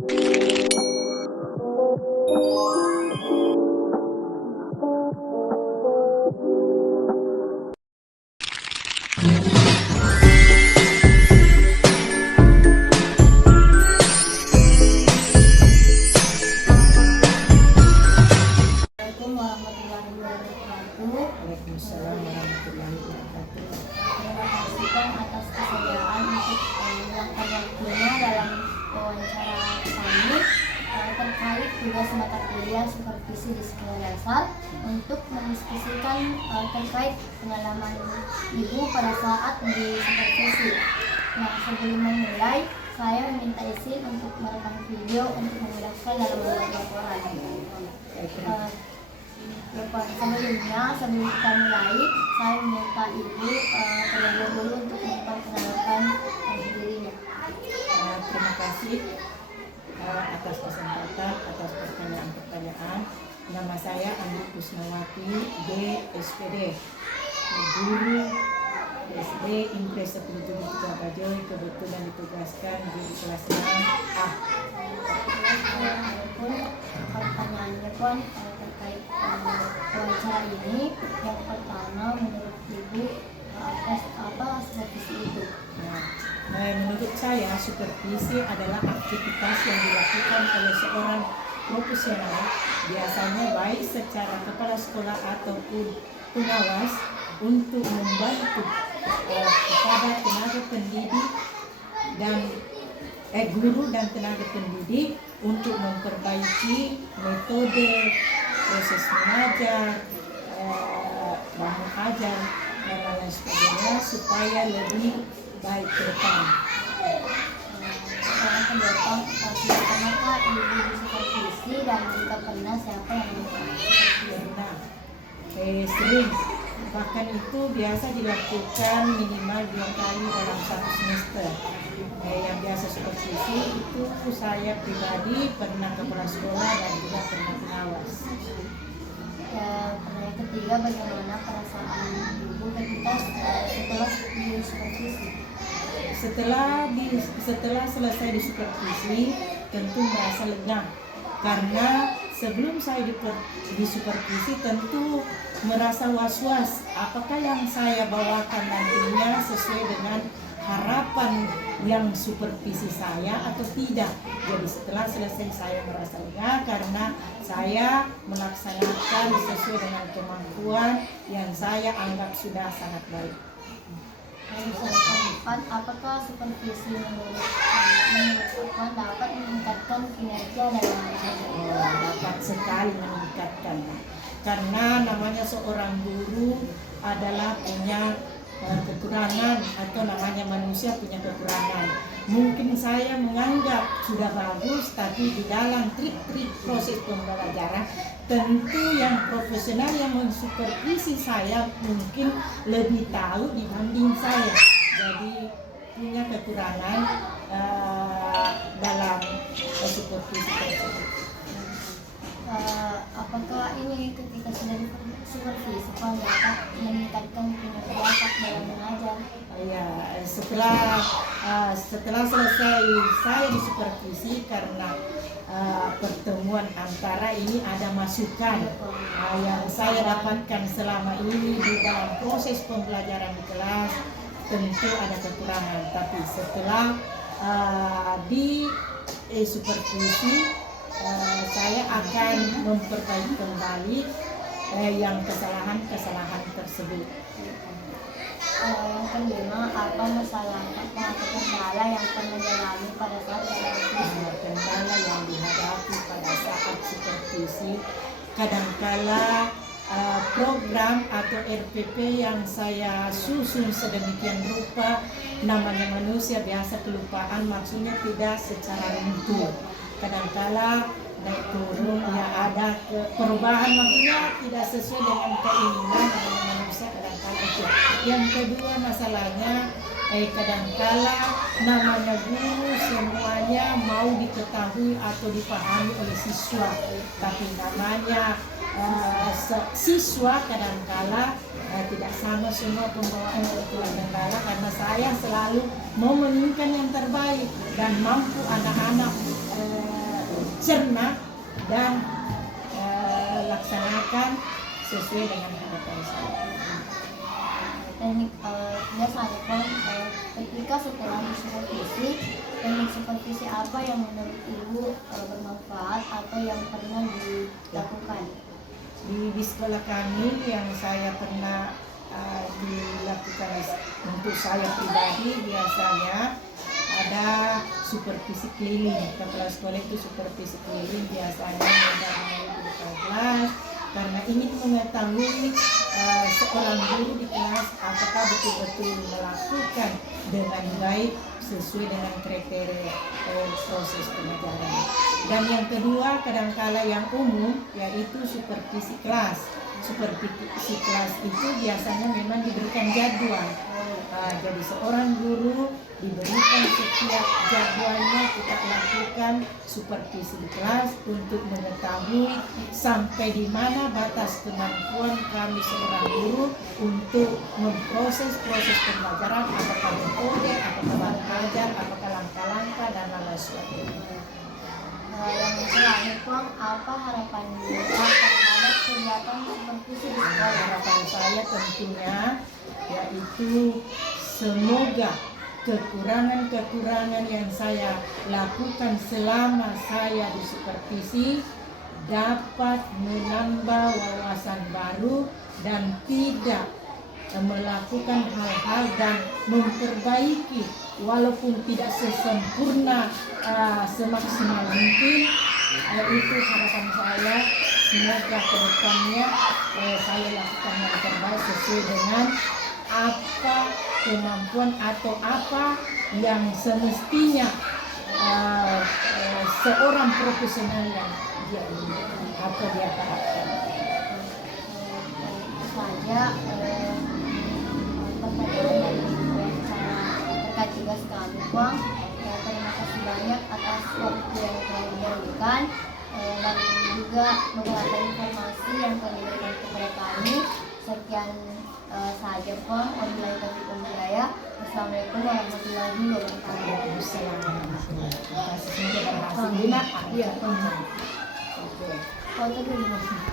Waalaikumsalam warahmatullahi wabarakatuh. Terima kasih Bang atas kesediaan untuk meluangkan waktunya dalam wawancara kami terkait tugas mata kuliah supervisi di sekolah dasar untuk mendiskusikan terkait pengalaman Ibu pada saat di supervisi. Nah, sebelum memulai, saya meminta izin untuk merekam video untuk memudahkan dalam membuat laporan. Sebelum kita mulai, saya meminta Ibu terlebih dahulu untuk memperkenalkan dirinya. Terima kasih atas kesempatan, atas pertanyaan-pertanyaan. Nama saya Andi Kusnawati, D.SPD, guru SD Impres 17 Bajoy, kebetulan ditugaskan di kelas 6A. Pertanyaannya pun terkait wawancara ini, yang pertama menurut Ibu apa supervisi itu? Menurut saya supervisi adalah aktivitas yang dilakukan oleh seorang profesional, biasanya baik secara kepala sekolah ataupun pengawas, untuk membantu kepada tenaga pendidik dan guru dan tenaga pendidik untuk memperbaiki metode proses mengajar, bahan ajar dan lain sebagainya supaya lebih baik ke depan. Sekarang pendatang, siapakah Ibu di supervisi dan jika pernah siapa yang Pernah, sering, bahkan itu biasa dilakukan minimal 2 kali dalam 1 semester. Yang biasa supervisi itu saya pribadi pernah kepala sekolah dan juga pernah pengawas. Pertanyaan ketiga, bagaimana perasaan Ibu ketika setelah di supervisi? Setelah selesai di supervisi, tentu merasa lega, karena sebelum saya di supervisi tentu merasa was-was apakah yang saya bawakan nantinya sesuai dengan harapan yang supervisi saya atau tidak. Jadi setelah selesai saya merasa lega karena saya melaksanakan sesuai dengan kemampuan yang saya anggap sudah sangat baik. Apakah supervisi menurut dapat meningkatkan kinerja dalam mengajar? Dapat sekali meningkatkan, karena namanya seorang guru adalah punya kekurangan, atau namanya manusia punya kekurangan. Mungkin saya menganggap sudah bagus, tapi di dalam trik-trik proses pembelajaran tentu yang profesional yang mensupervisi saya mungkin lebih tahu dibanding saya. Jadi punya kekurangan dalam supervisi tersebut. Apakah ini ketika sudah supervisi dapat meningkatkan kinerja dalam mengajar? Ya, setelah selesai saya disupervisi, karena pertemuan antara ini ada masukan yang saya dapatkan selama ini di dalam proses pembelajaran di kelas, tentu ada kekurangan, tapi setelah di supervisi saya akan memperbaiki kembali yang kesalahan tersebut. Yang kelima, apa masalah atau kendala yang pernah dialami pada saat supervisi? Kendala yang dihadapi pada saat supervisi, kadangkala program atau RPP yang saya susun sedemikian rupa, namanya manusia biasa kelupaan, maksudnya tidak secara runtuh. Kadangkala naik turun, ya ada perubahan, maksudnya tidak sesuai dengan keinginan manusia kadangkala itu. Yang kedua masalahnya kadangkala namanya guru semuanya mau diketahui atau dipahami oleh siswa, tapi namanya siswa kadangkala tidak sama semua pembawaan kadangkala, karena saya selalu mau menginginkan yang terbaik dan mampu anak-anak cerna dan laksanakan sesuai dengan harapan saya. Teknik biasanya kan ketika setelah disupervisi, teknik supervisi apa yang menurut Ibu bermanfaat atau yang pernah dilakukan? Di sekolah kami yang saya pernah dilakukan untuk saya pribadi biasanya ada supervisi keliling. Kepala sekolah itu supervisi keliling biasanya mulai dari kelas karena ingin mengetahui seorang guru di kelas apakah betul-betul melakukan dengan baik sesuai dengan kriteria proses pengajaran. Dan yang kedua kadangkala yang umum yaitu supervisi kelas. Supervisi kelas itu biasanya memang diberikan jadwal. Jadi seorang guru diberikan setiap jadwalnya kita lakukan supervisi di kelas untuk mengetahui sampai di mana batas kemampuan kami seorang guru untuk memproses proses pembelajaran, apakah metode, apakah bahan ajar, apakah langkah-langkah dan lain sebagainya. Yang terakhir, apa harapan Ibu terhadap kegiatan supervisi di sekolah? Harapan saya tentunya yaitu semoga kekurangan-kekurangan yang saya lakukan selama saya di supervisi dapat menambah wawasan baru dan tidak melakukan hal-hal dan memperbaiki walaupun tidak sesempurna semaksimal mungkin. Itu harapan saya, semoga kedepannya saya lakukan yang terbaik sesuai dengan apa kemampuan atau apa yang semestinya seorang profesional yang dia inginkan atau dia harapkan. Saja pertanyaan dari wawancara terkait tugas kami, Bang. Terima kasih banyak atas waktu yang telah diberikan dan juga beberapa informasi yang telah diberikan kepada kami. Sekian saja, Bang. Wabillahi taufiq wal hidayah. Wassalamualaikum warahmatullahi wabarakatuh. Terima kasih. Semoga berhasil. Iya, Bang. Foto dulu.